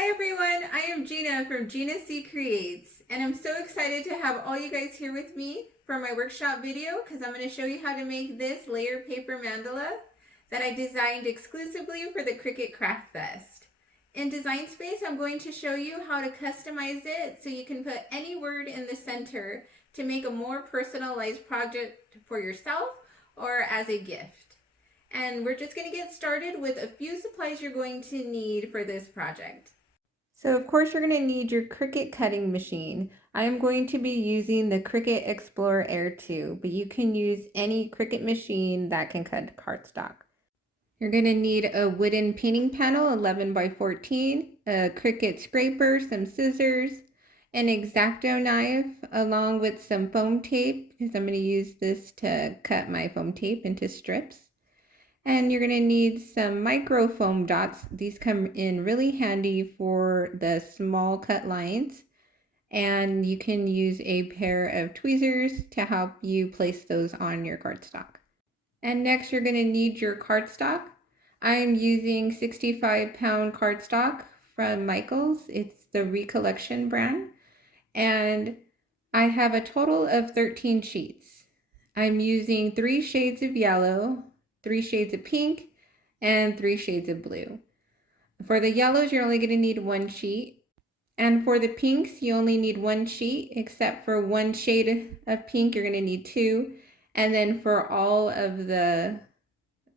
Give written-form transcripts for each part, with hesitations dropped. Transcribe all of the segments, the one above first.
Hi everyone, I am Gina from Gina C Creates, and I'm so excited to have all you guys here with me for my workshop video because I'm going to show you how to make this layered paper mandala that I designed exclusively for the Cricut Craft Fest. In Design Space, I'm going to show you how to customize it so you can put any word in the center to make a more personalized project for yourself or as a gift. And we're just going to get started with a few supplies you're going to need for this project. So of course you're going to need your Cricut cutting machine. I am going to be using the Cricut Explorer Air 2, but you can use any Cricut machine that can cut cardstock. You're going to need a wooden painting panel, 11 by 14, a Cricut scraper, some scissors, an X-Acto knife, along with some foam tape, because I'm going to use this to cut my foam tape into strips. And you're going to need some micro foam dots. These come in really handy for the small cut lines. And you can use a pair of tweezers to help you place those on your cardstock. And next you're going to need your cardstock. I'm using 65-pound cardstock from Michaels. It's the Recollection brand. And I have a total of 13 sheets. I'm using 3 shades of yellow, 3 shades of pink, and 3 shades of blue. For the yellows, you're only going to need 1 sheet. And for the pinks, you only need 1 sheet, except for 1 shade of pink, you're going to need 2. And then for all of the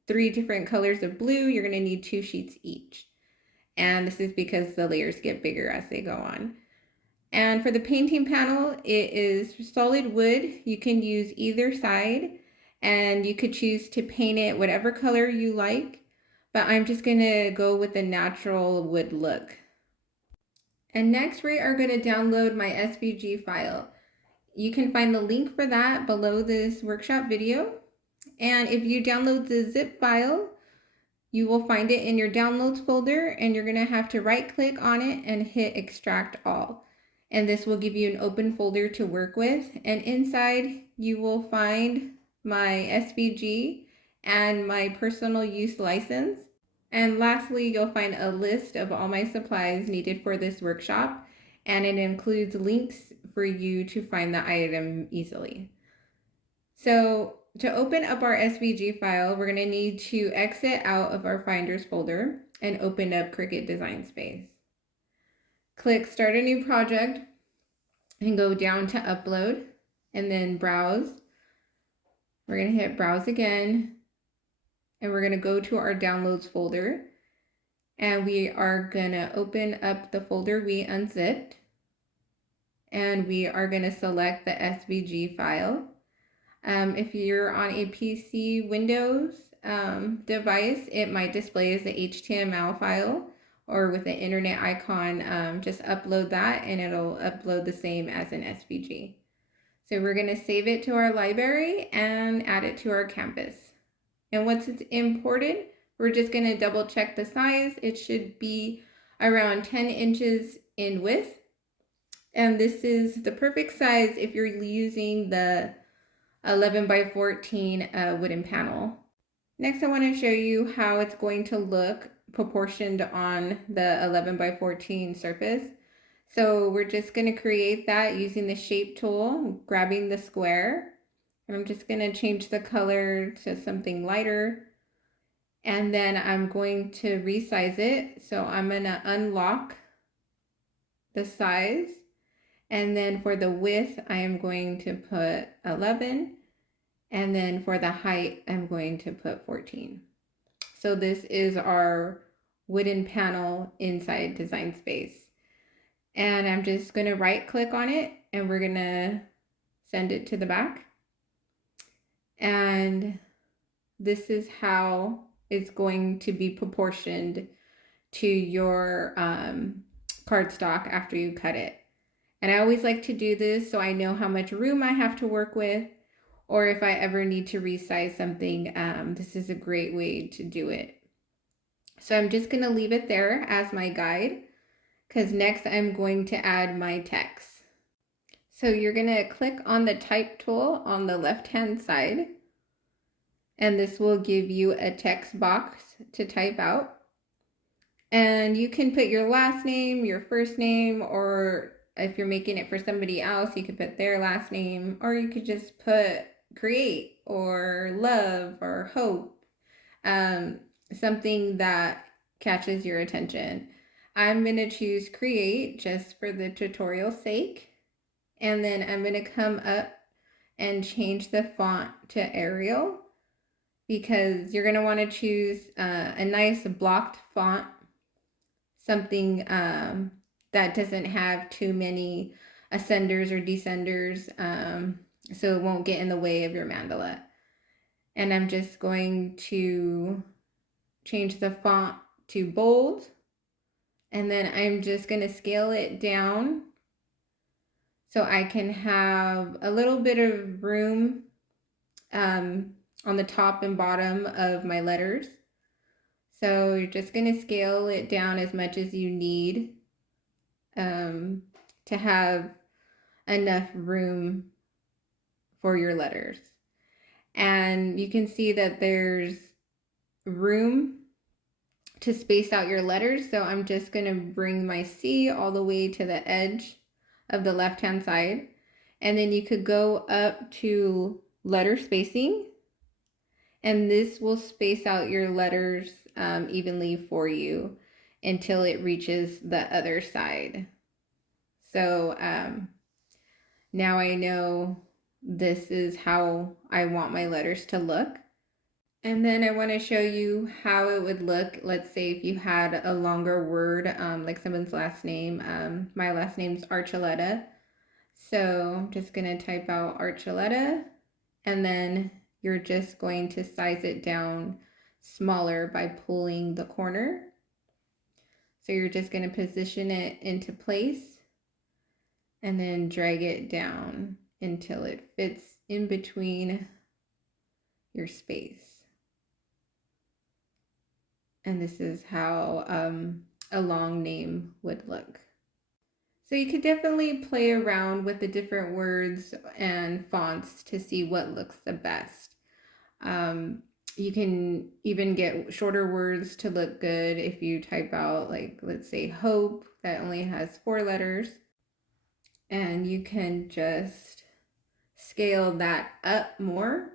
3 different colors of blue, you're going to need 2 sheets each. And this is because the layers get bigger as they go on. And for the painting panel, it is solid wood. You can use either side. And you could choose to paint it whatever color you like, but I'm just gonna go with the natural wood look. And next we are gonna download my SVG file. You can find the link for that below this workshop video. And if you download the zip file, you will find it in your downloads folder, and you're gonna have to right click on it and hit extract all. And this will give you an open folder to work with. And inside you will find my SVG and my personal use license. And lastly, you'll find a list of all my supplies needed for this workshop, and it includes links for you to find the item easily. So to open up our SVG file, we're going to need to exit out of our Finders folder and open up Cricut Design Space. Click Start a New Project and go down to Upload and then Browse. We're going to hit Browse again, and we're going to go to our Downloads folder, and we are going to open up the folder we unzipped, and we are going to select the SVG file. If you're on a PC Windows device, it might display as the HTML file, or with the internet icon, just upload that and it'll upload the same as an SVG. So we're going to save it to our library and add it to our canvas. And once it's imported, we're just going to double check the size. It should be around 10 inches in width. And this is the perfect size if you're using the 11 by 14 wooden panel. Next, I want to show you how it's going to look proportioned on the 11 by 14 surface. So we're just going to create that using the shape tool, grabbing the square. And I'm just going to change the color to something lighter. And then I'm going to resize it. So I'm going to unlock the size. And then for the width, I am going to put 11. And then for the height, I'm going to put 14. So this is our wooden panel inside Design Space. And I'm just going to right click on it, and we're going to send it to the back. And this is how it's going to be proportioned to your cardstock after you cut it. And I always like to do this so I know how much room I have to work with, or if I ever need to resize something, this is a great way to do it. So I'm just going to leave it there as my guide, because next I'm going to add my text. So you're going to click on the type tool on the left-hand side, and this will give you a text box to type out. And you can put your last name, your first name, or if you're making it for somebody else, you could put their last name, or you could just put create or love or hope, something that catches your attention. I'm going to choose create just for the tutorial sake. And then I'm going to come up and change the font to Arial, because you're going to want to choose a nice blocked font, something that doesn't have too many ascenders or descenders, so it won't get in the way of your mandala. And I'm just going to change the font to bold, and then I'm just going to scale it down so I can have a little bit of room on the top and bottom of my letters. So you're just going to scale it down as much as you need to have enough room for your letters. And you can see that there's room to space out your letters. So I'm just going to bring my C all the way to the edge of the left-hand side. And then you could go up to letter spacing, and this will space out your letters evenly for you until it reaches the other side. So now I know this is how I want my letters to look. And then I want to show you how it would look, let's say if you had a longer word, like someone's last name. My last name's Archuleta. So I'm just going to type out Archuleta, and then you're just going to size it down smaller by pulling the corner. So you're just going to position it into place and then drag it down until it fits in between your space. And this is how a long name would look. So you could definitely play around with the different words and fonts to see what looks the best. You can even get shorter words to look good if you type out, like, let's say hope, that only has 4 letters. And you can just scale that up more,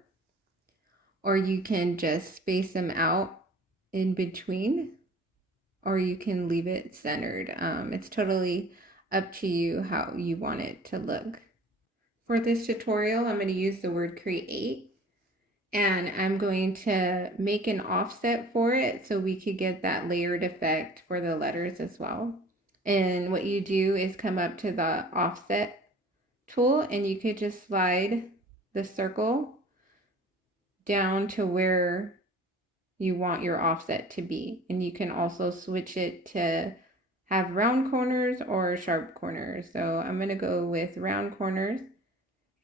or you can just space them out in between, or you can leave it centered. It's totally up to you how you want it to look. For this tutorial, I'm going to use the word create, and I'm going to make an offset for it so we could get that layered effect for the letters as well. And what you do is come up to the offset tool, and you could just slide the circle down to where you want your offset to be. And you can also switch it to have round corners or sharp corners. So I'm going to go with round corners.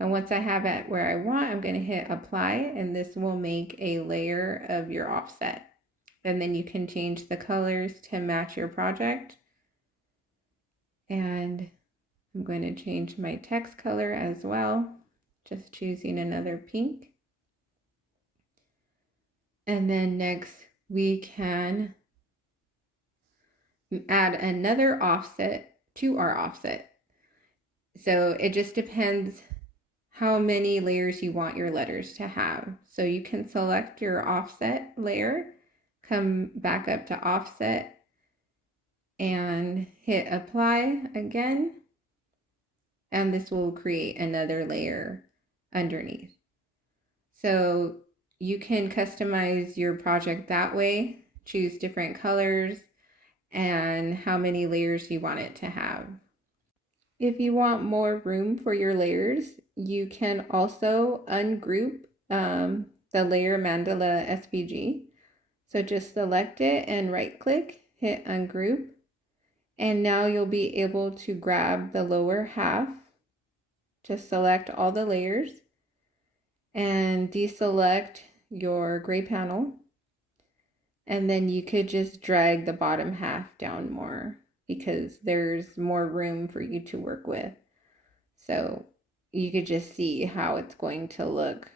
And once I have it where I want, I'm going to hit apply, and this will make a layer of your offset. And then you can change the colors to match your project. And I'm going to change my text color as well, just choosing another pink. And then next we can add another offset to our offset. So it just depends how many layers you want your letters to have. So you can select your offset layer, come back up to offset, and hit apply again. And this will create another layer underneath. So you can customize your project that way, choose different colors and how many layers you want it to have. If you want more room for your layers, you can also ungroup the layer mandala SVG. So just select it and right click, hit ungroup, and now you'll be able to grab the lower half. Just select all the layers and deselect your gray panel, and then you could just drag the bottom half down more because there's more room for you to work with. So you could just see how it's going to look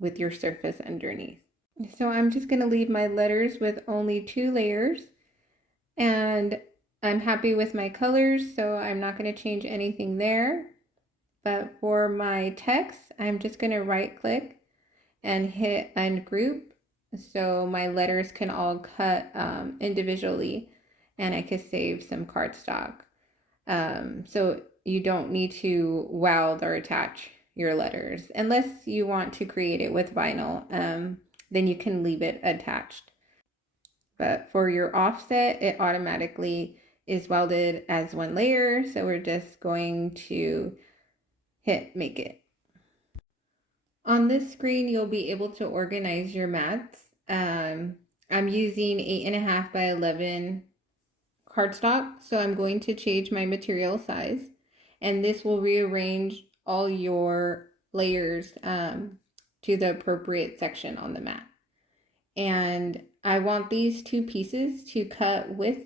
with your surface underneath. So I'm just going to leave my letters with only 2 layers, and I'm happy with my colors, so I'm not going to change anything there. But for my text, I'm just going to right click and hit ungroup so my letters can all cut individually, and I could save some cardstock. So you don't need to weld or attach your letters unless you want to create it with vinyl. Then you can leave it attached. But for your offset, it automatically is welded as 1 layer. So we're just going to hit make it. On this screen, you'll be able to organize your mats. I'm using 8.5 by 11 cardstock, so I'm going to change my material size, and this will rearrange all your layers to the appropriate section on the mat. And I want these 2 pieces to cut with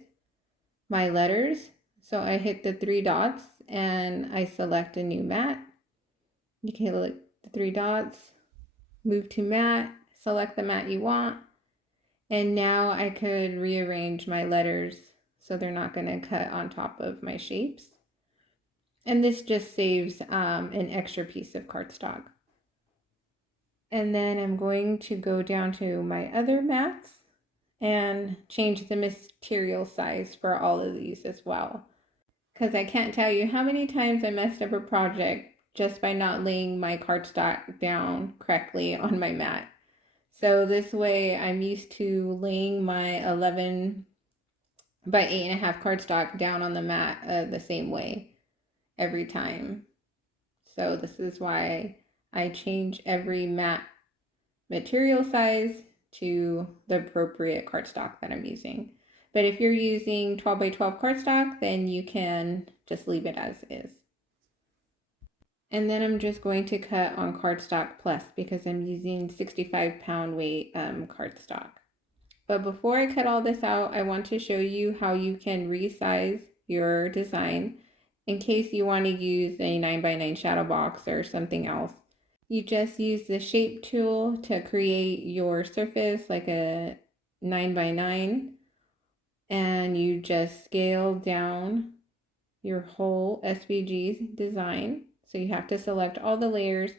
my letters, so I hit the 3 dots and I select a new mat. You can look the 3 dots, move to mat, select the mat you want, and now I could rearrange my letters so they're not going to cut on top of my shapes. And this just saves an extra piece of cardstock. And then I'm going to go down to my other mats and change the material size for all of these as well. Because I can't tell you how many times I messed up a project just by not laying my cardstock down correctly on my mat. So this way I'm used to laying my 11 by 8.5 cardstock down on the mat the same way every time. So this is why I change every mat material size to the appropriate cardstock that I'm using. But if you're using 12 by 12 cardstock, then you can just leave it as is. And then I'm just going to cut on Cardstock Plus because I'm using 65-pound weight cardstock. But before I cut all this out, I want to show you how you can resize your design in case you want to use a 9x9 shadow box or something else. You just use the shape tool to create your surface like a 9x9, and you just scale down your whole SVG design. So you have to select all the layers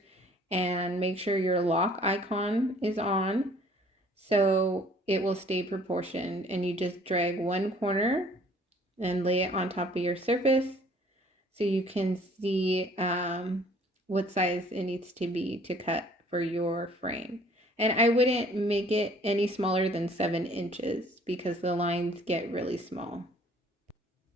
and make sure your lock icon is on so it will stay proportioned, and you just drag one corner and lay it on top of your surface so you can see what size it needs to be to cut for your frame. And I wouldn't make it any smaller than 7 inches because the lines get really small.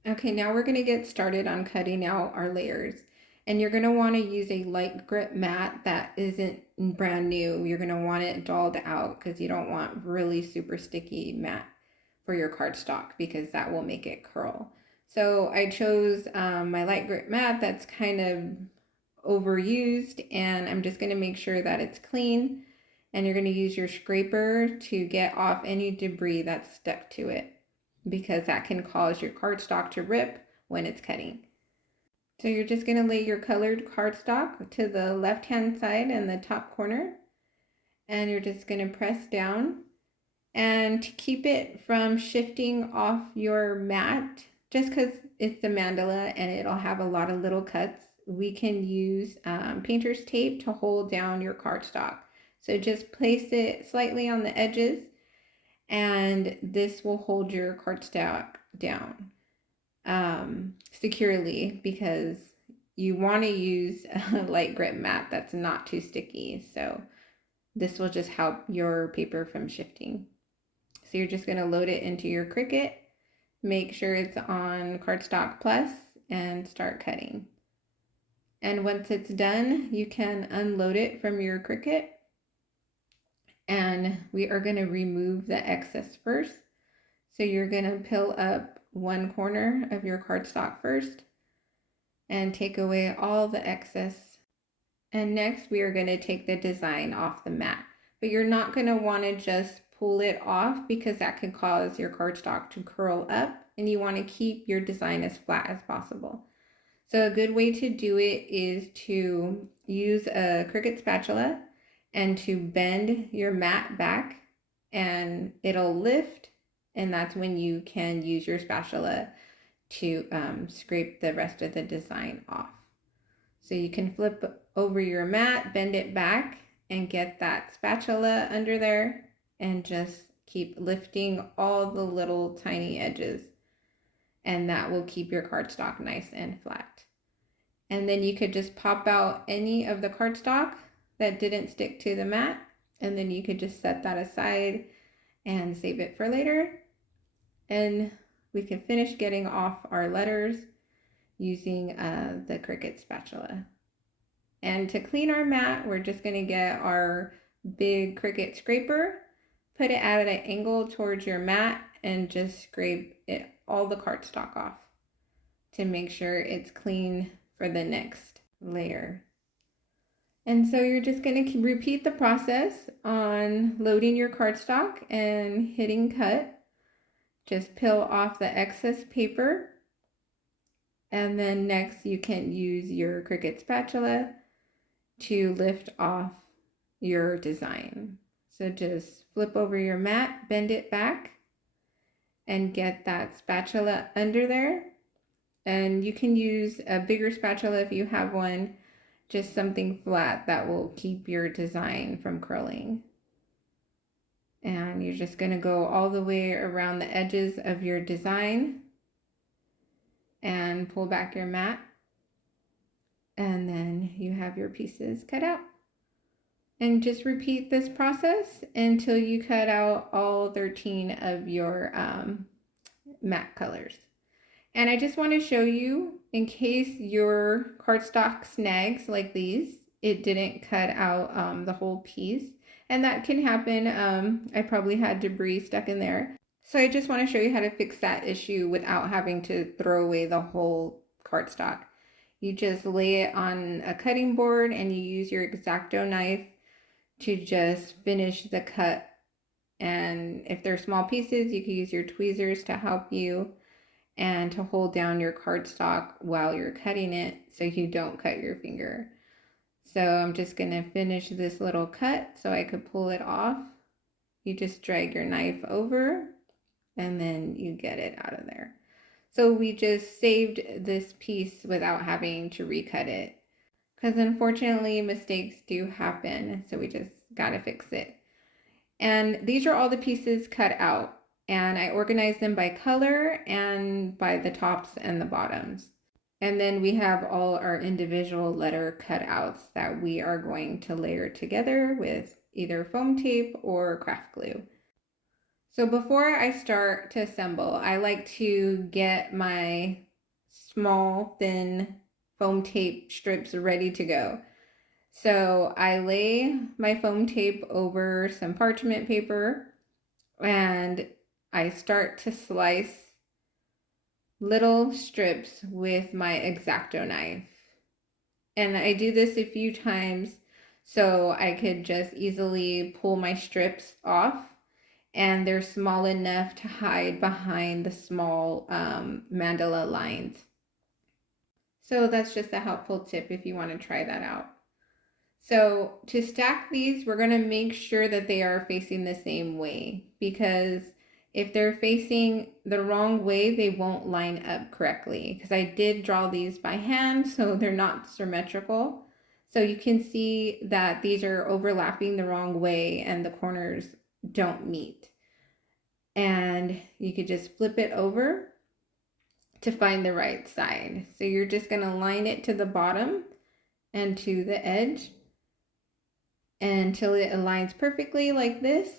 Okay, now we're going to get started on cutting out our layers. And you're going to want to use a light grip mat that isn't brand new. You're going to want it dolled out because you don't want really super sticky mat for your cardstock because that will make it curl. So I chose my light grip mat that's kind of overused, and I'm just going to make sure that it's clean. And you're going to use your scraper to get off any debris that's stuck to it, because that can cause your cardstock to rip when it's cutting. So you're just going to lay your colored cardstock to the left hand side in the top corner, and you're just going to press down. And to keep it from shifting off your mat, just because it's a mandala and it'll have a lot of little cuts, we can use painter's tape to hold down your cardstock. So just place it slightly on the edges, and this will hold your cardstock down securely, because you want to use a light grip mat that's not too sticky. So this will just help your paper from shifting. So you're just going to load it into your Cricut, make sure it's on Cardstock Plus, and start cutting. And once it's done, you can unload it from your Cricut. And we are going to remove the excess first. So you're going to peel up one corner of your cardstock first and take away all the excess. And next we are going to take the design off the mat. But you're not going to want to just pull it off because that can cause your cardstock to curl up, and you want to keep your design as flat as possible. So a good way to do it is to use a Cricut spatula and to bend your mat back and it'll lift, and that's when you can use your spatula to scrape the rest of the design off. So you can flip over your mat, bend it back, and get that spatula under there and just keep lifting all the little tiny edges, and that will keep your cardstock nice and flat. And then you could just pop out any of the cardstock that didn't stick to the mat, and then you could just set that aside and save it for later. And we can finish getting off our letters using the Cricut spatula. And to clean our mat, we're just going to get our big Cricut scraper, put it at an angle towards your mat, and just scrape it all the cardstock off to make sure it's clean for the next layer. And so you're just going to repeat the process on loading your cardstock and hitting cut. Just peel off the excess paper, and then next you can use your Cricut spatula to lift off your design. So just flip over your mat, bend it back, and get that spatula under there. And you can use a bigger spatula if you have one, just something flat that will keep your design from curling. And you're just going to go all the way around the edges of your design and pull back your mat. And then you have your pieces cut out. And just repeat this process until you cut out all 13 of your matte colors. And I just want to show you, in case your cardstock snags like these, it didn't cut out the whole piece. And that can happen. I probably had debris stuck in there. So I just want to show you how to fix that issue without having to throw away the whole cardstock. You just lay it on a cutting board and you use your X-Acto knife to just finish the cut. And if they're small pieces, you can use your tweezers to help you and to hold down your cardstock while you're cutting it so you don't cut your finger. So I'm just going to finish this little cut so I could pull it off. You just drag your knife over and then you get it out of there. So we just saved this piece without having to recut it, because unfortunately mistakes do happen. So we just got to fix it. And these are all the pieces cut out, and I organized them by color and by the tops and the bottoms. And then we have all our individual letter cutouts that we are going to layer together with either foam tape or craft glue. So before I start to assemble, I like to get my small, thin foam tape strips ready to go. So I lay my foam tape over some parchment paper and I start to slice little strips with my X-Acto knife. And I do this a few times so I could just easily pull my strips off, and they're small enough to hide behind the small mandala lines. So that's just a helpful tip if you want to try that out. So to stack these, we're going to make sure that they are facing the same way, because if they're facing the wrong way, they won't line up correctly, because I did draw these by hand, so they're not symmetrical. So you can see that these are overlapping the wrong way and the corners don't meet. And you could just flip it over to find the right side. So you're just going to line it to the bottom and to the edge until it aligns perfectly like this.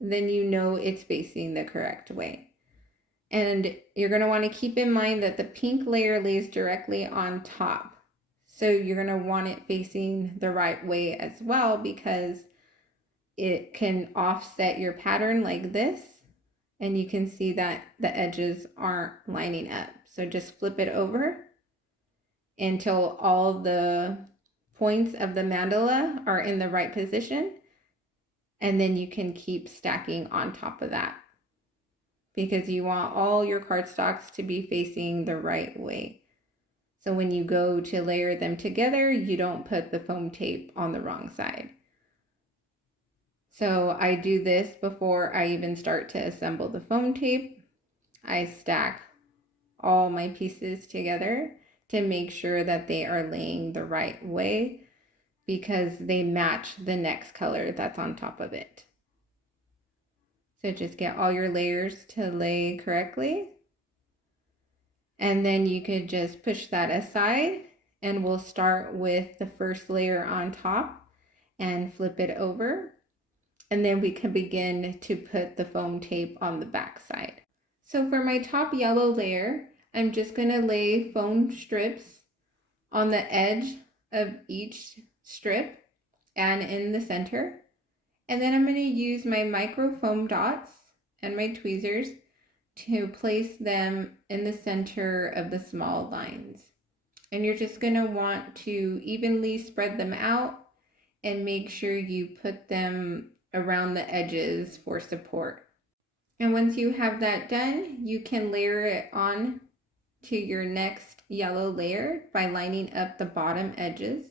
Then you know it's facing the correct way. And you're going to want to keep in mind that the pink layer lays directly on top. So you're going to want it facing the right way as well, because it can offset your pattern like this. And you can see that the edges aren't lining up. So just flip it over until all the points of the mandala are in the right position. And then you can keep stacking on top of that, because you want all your cardstocks to be facing the right way. So when you go to layer them together, you don't put the foam tape on the wrong side. So I do this before I even start to assemble the foam tape. I stack all my pieces together to make sure that they are laying the right way because they match the next color that's on top of it. So just get all your layers to lay correctly. And then you could just push that aside and we'll start with the first layer on top and flip it over. And then we can begin to put the foam tape on the back side. So for my top yellow layer, I'm just going to lay foam strips on the edge of each strip and in the center. And then I'm going to use my micro foam dots and my tweezers to place them in the center of the small lines. And you're just going to want to evenly spread them out and make sure you put them around the edges for support. And once you have that done, you can layer it on to your next yellow layer by lining up the bottom edges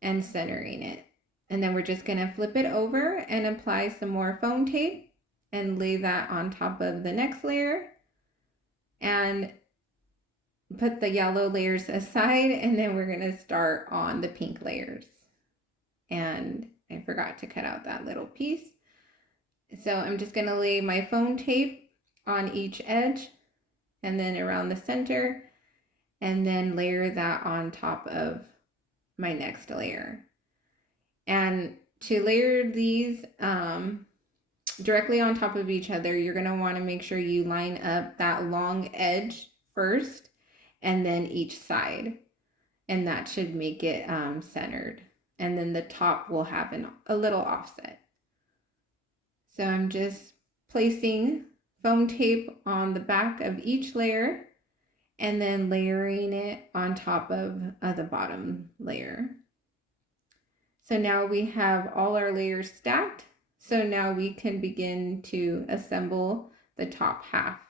and centering it. And then we're just going to flip it over and apply some more foam tape and lay that on top of the next layer and put the yellow layers aside, and then we're going to start on the pink layers. And I forgot to cut out that little piece. So I'm just going to lay my foam tape on each edge and then around the center, and then layer that on top of my next layer. And to layer these directly on top of each other, you're going to want to make sure you line up that long edge first and then each side, and that should make it centered. And then the top will have a little offset. So I'm just placing foam tape on the back of each layer and then layering it on top of the bottom layer. So now we have all our layers stacked. So now we can begin to assemble the top half.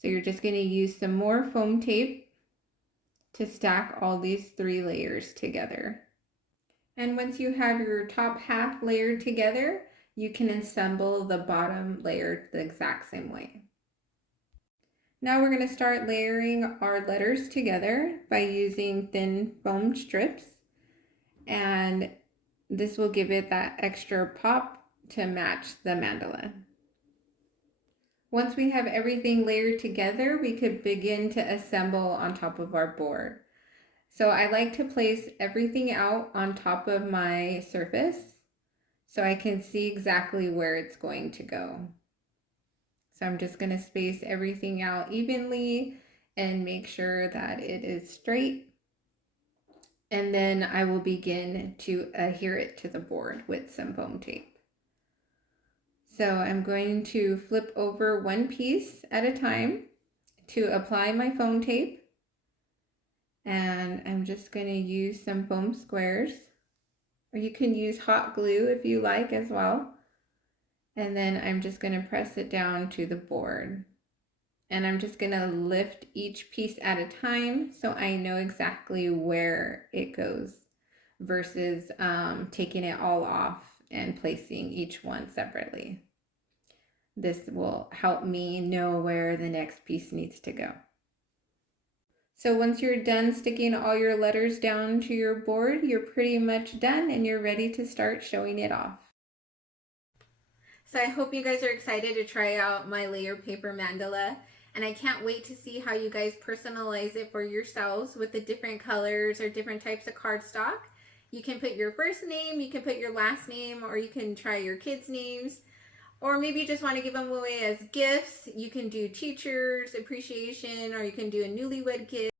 So you're just going to use some more foam tape to stack all these 3 layers together. And once you have your top half layered together, you can assemble the bottom layer the exact same way. Now we're going to start layering our letters together by using thin foam strips, and this will give it that extra pop to match the mandala. Once we have everything layered together, we could begin to assemble on top of our board. So I like to place everything out on top of my surface so I can see exactly where it's going to go. So I'm just going to space everything out evenly and make sure that it is straight. And then I will begin to adhere it to the board with some foam tape. So I'm going to flip over one piece at a time to apply my foam tape. And I'm just going to use some foam squares, or you can use hot glue if you like as well. And then I'm just going to press it down to the board. And I'm just going to lift each piece at a time so I know exactly where it goes versus taking it all off and placing each one separately. This will help me know where the next piece needs to go. So once you're done sticking all your letters down to your board, you're pretty much done and you're ready to start showing it off. So I hope you guys are excited to try out my layer paper mandala, and I can't wait to see how you guys personalize it for yourselves with the different colors or different types of cardstock. You can put your first name, you can put your last name, or you can try your kids' names. Or maybe you just want to give them away as gifts. You can do teachers appreciation, or you can do a newlywed gift.